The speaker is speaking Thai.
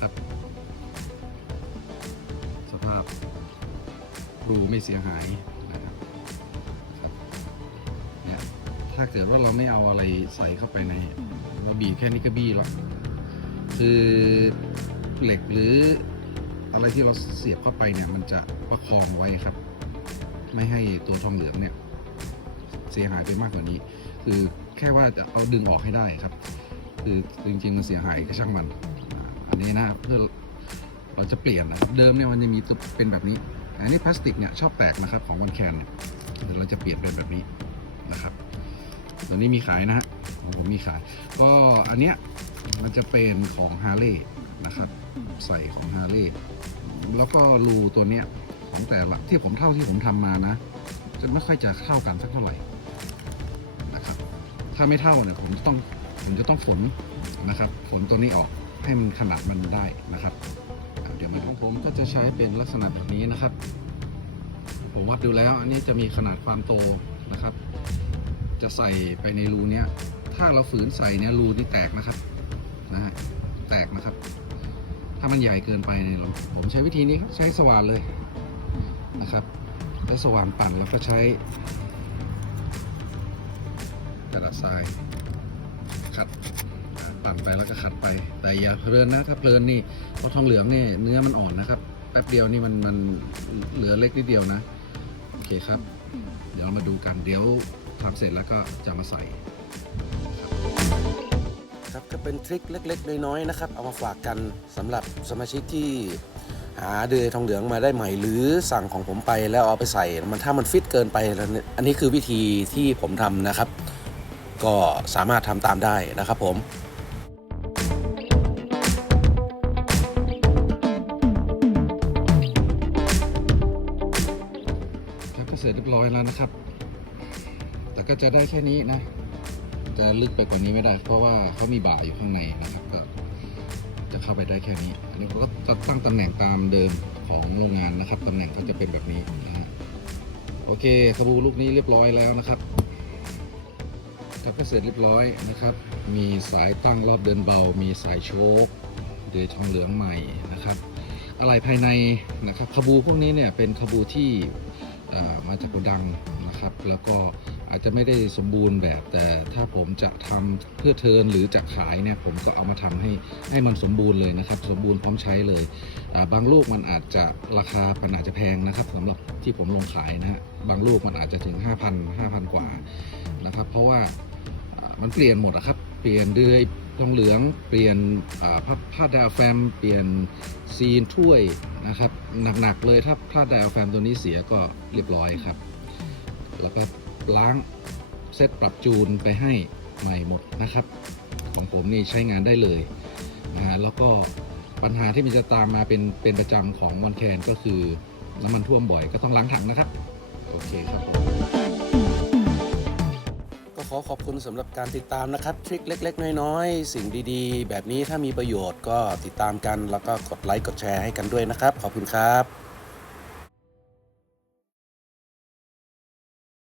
ครับ สภาพรูไม่เสียหายนะครับเนี่ยถ้าเกิดว่าเราไม่เอาอะไรใส่เข้าไปในเราบีบแค่นี้ก็บี้หรอกคือเหล็กหรืออะไรที่เราเสียบเข้าไปเนี่ย มันจะประคองไว้ครับ ไม่ให้ตัวทองเหลืองเนี่ย เสียหายไปมากกว่านี้ คือแค่ว่าจะเอาดึงออกให้ได้ครับ คือจริงๆมันเสียหายก็ช่างมัน อันนี้นะเพื่อเราจะเปลี่ยนนะเดิมเนี่ยมันจะมีตัวเป็นแบบนี้ อันนี้พลาสติกเนี่ยชอบแตกนะครับของวันแคนเนี่ยเดี๋ยวเราจะเปลี่ยนเป็นแบบนี้นะครับตัวนี้มีขายนะฮะผมมีขาย ก็อันเนี้ยมันจะเป็นของฮาร์เลย์นะครับ ใส่ของฮาร์เลย์แล้วก็รูตัวเนี้ยของแต่ละที่ผมเท่าที่ผมทำมานะ จะไม่ค่อยจะเท่ากันสักเท่าไหร่นะครับ ถ้าไม่เท่าเนี่ยผมจะต้องผมจะต้องฝนนะครับ ฝนตัวนี้ออก ให้มันขนาดมันได้นะครับ เดี๋ยวมาของผมก็จะใช้เป็นลักษณะแบบนี้นะครับ ผมวัดดูแล้วอันนี้จะมีขนาดความโตนะครับ จะใส่ไปในรูเนี้ย ถ้าเราฝืนใส่เนี่ยรูนี่แตกนะครับนะฮะแตกนะครับ ถ้ามันใหญ่เกินไปเนี่ยผมใช้วิธีนี้ครับใช้สว่านเลยนะครับใช้สว่านปั่นแล้วก็ใช้กระดาษทรายขัด ปั่นไปแล้วก็ขัดไป แต่อย่าเพลินนะถ้าเพลินนี่เพราะทองเหลืองนี่เนื้อมันอ่อนนะครับ แป๊บเดียวนี่มันมันเหลือเล็กนิดเดียวนะ โอเคครับ เดี๋ยวเรามาดูกันเดี๋ยวทำเสร็จแล้วก็จะมาใส่ ครับก็เป็นทริคเล็ก ๆ น้อยๆนะครับ เอามาฝากกันสำหรับสมาชิกที่หาเดือยทองเหลืองมาได้ใหม่หรือสั่งของผมไปแล้วเอาไปใส่มันถ้ามันฟิตเกินไปแล้วนี่อันนี้คือวิธีที่ผมทำนะครับ ก็สามารถทำตามได้นะครับผม รับก็เสร็จเรียบร้อยแล้วนะครับ แต่ก็จะได้แค่นี้นะ จะลึกไปกว่านี้ไม่ได้ เพราะว่าเขามีบ่าอยู่ข้างในนะครับ ก็จะเข้าไปได้แค่นี้ อันนี้ก็จะตั้งตำแหน่งตามเดิมของโรงงานนะครับ ตำแหน่งก็จะเป็นแบบนี้นะฮะ โอเคขบูลูกนี้เรียบร้อยแล้วนะครับครับก็เสร็จเรียบร้อยนะครับ มีสายตั้งรอบเดินเบา มีสายโชคเดือยทองเหลืองใหม่นะครับ อะไรภายในนะครับขบูพวกนี้เนี่ยเป็นขบูที่ มาจากโกดังนะครับ แล้วก็อาจจะไม่ได้สมบูรณ์แบบแต่ถ้าผมจะทำเพื่อเทินหรือจะขายเนี่ยผมก็เอามาทำให้ให้มันสมบูรณ์เลยนะครับ สมบูรณ์พร้อมใช้เลยอ่บางลูกมันอาจจะราคามันอาจจะแพงนะครับสำหรับที่ผมลงขายนะฮะบางลูกมันอาจจะถึง 5,000 5,000 กว่านะครับ เพราะว่ามันเปลี่ยนหมดอะครับ เปลี่ยนเดือย ทองเหลือง เปลี่ยนผ้าาดาวแฟม เปลี่ยนซีนถ้วยนะครับหนักๆเลยถ้าผ้าดาวแฟมตัวนี้เสียก็เรียบร้อยครับ แล้วก็ล้างเซตปรับจูนไปให้ใหม่หมดนะครับ ของผมนี่ใช้งานได้เลยนะฮะแล้วก็ปัญหาที่มันจะตามมาเป็นเป็นประจำของมอนแคนก็คือน้ำมันท่วมบ่อยก็ต้องล้างถังนะครับ โอเคครับผม ขอขอบคุณสำหรับการติดตามนะครับ ทริคเล็ก ๆ น้อย ๆ สิ่งดีๆ แบบนี้ถ้ามีประโยชน์ก็ติดตามกัน แล้วก็กดไลค์กดแชร์ให้กันด้วยนะครับ ขอบคุณครับ